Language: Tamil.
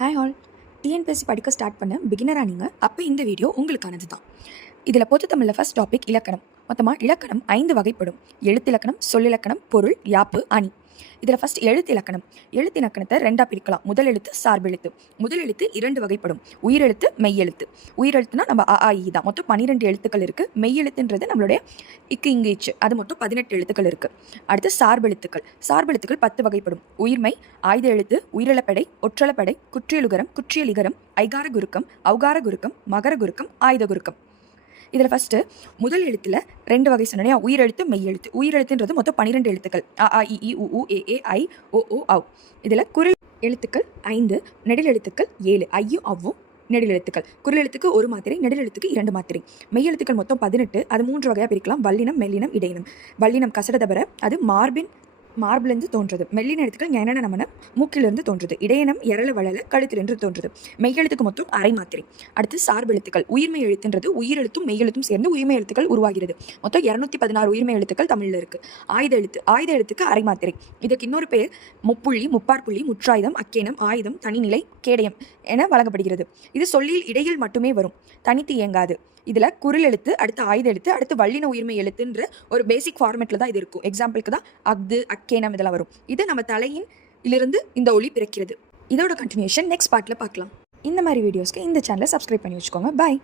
Hi all. டிஎன்பிஎஸ்சி படிக்க ஸ்டார்ட் பண்ண பிகினராக நீங்கள் அப்போ இந்த வீடியோ உங்களுக்கானது தான். இதில் பொது தமிழில் ஃபஸ்ட் டாபிக் இலக்கணம். மொத்தமாக இலக்கணம் 5 வகைப்படும். எழுத்திலக்கணம், சொல்லிலக்கணம், பொருள், யாப்பு, அணி. இதில் ஃபஸ்ட் எழுத்திலக்கணம். எழுத்திலக்கணத்தை 2ஆக பிரிக்கலாம். முதல் எழுத்து, சார்பெழுத்து. முதல் எழுத்து 2 வகைப்படும். உயிரெழுத்து, மெய்யெழுத்து. உயிரெழுத்துனா நம்ம அ இ தான். மொத்தம் 12 எழுத்துக்கள் இருக்குது. மெய்யெழுத்துன்றது நம்மளுடைய இக்கு இங்கு இச்சு, அது மொத்தம் 18 எழுத்துக்கள் இருக்குது. அடுத்து சார்பெழுத்துக்கள். சார்பெழுத்துக்கள் 10 வகைப்படும். உயிர்மை, ஆயுத எழுத்து, உயிரிழப்படை, ஒற்றளப்படை, குற்றியலுகரம், குற்றியலிகரம், ஐகார குருக்கம், ஔகார குருக்கம், மகர குருக்கம், ஆயுத குருக்கம். இதில் ஃபஸ்ட்டு முதல் எழுத்தில் 2 வகை சொன்னேன். உயிரெழுத்து, மெய்யெழுத்து. உயிரெழுத்துன்றது மொத்தம் 12 எழுத்துக்கள். அ இ இ உ ஏ ஏ ஐ ஓ ஓ ஔ. இதில் குரில் எழுத்துக்கள் 5, நெடில் எழுத்துக்கள் 7. ஐயும் அவ்வும் நெடில் எழுத்துக்கள். குரில் எழுத்துக்கு 1 மாத்திரை, நெடில் எழுத்துக்கு 2 மாத்திரை. மெய்யெழுத்துக்கள் மொத்தம் 18. அது 3 வகையாக பிரிக்கலாம். வல்லினம், மெல்லினம், இடையினம். வல்லினம் கசடதபர, அது மார்பிலிருந்து தோன்றது. மெல்லின எழுத்துக்கள் ஞான நமன, மூக்கிலிருந்து தோன்றுது. இடையினம் எரள வளல, கழுத்திலிருந்து தோன்றுது. மெய்யெழுத்துக்கு மொத்தம் அரை மாத்திரை. அடுத்து சார்பெழுத்துக்கள். உயிர்மை எழுத்துன்றது உயிரெழுத்தும் மெய்யெழுத்தும் சேர்ந்து உயிர்மை எழுத்துக்கள் உருவாகிறது. மொத்தம் 216 உயிர்மை எழுத்துக்கள் தமிழில் இருக்குது. ஆயுத எழுத்து. ஆயுத எழுத்துக்கு அரை மாத்திரை. இதுக்கு இன்னொரு பேர் முப்புள்ளி, முப்பார்புள்ளி, முற்றாயுதம், அக்கேனம், ஆயுதம், தனிநிலை, கேடயம் என வழங்கப்படுகிறது. இது சொல்லில் இடையில் மட்டுமே வரும், தனித்து இயங்காது. இதில் குரில் எழுத்து, அடுத்து ஆயுத எழுத்து, அடுத்து வல்லின உயிர்மை எழுத்துன்ற ஒரு பேசிக் ஃபார்மேட்டில் தான் இது இருக்கும். எக்ஸாம்பிளுக்கு தான் அஃது, அக்கேனம் இதெல்லாம் வரும். இது நம்ம தலையின் இலிருந்து இந்த ஒளி பிறக்கிறது. இதோட கண்டினியூஷன் நெக்ஸ்ட் பார்ட்டில் பார்க்கலாம். இந்த மாதிரி வீடியோஸ்க்கு இந்த சேனலை சப்ஸ்கிரைப் பண்ணி வச்சுக்கோங்க. பாய்.